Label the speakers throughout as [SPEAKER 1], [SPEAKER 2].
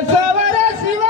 [SPEAKER 1] सवर शिव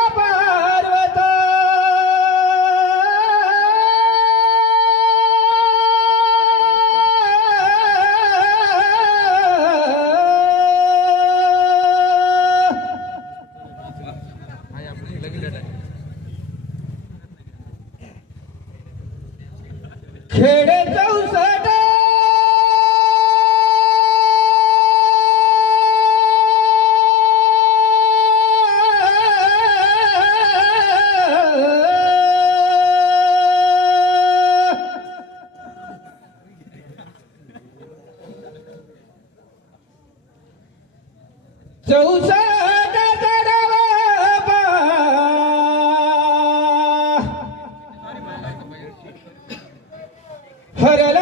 [SPEAKER 1] चौसा हरला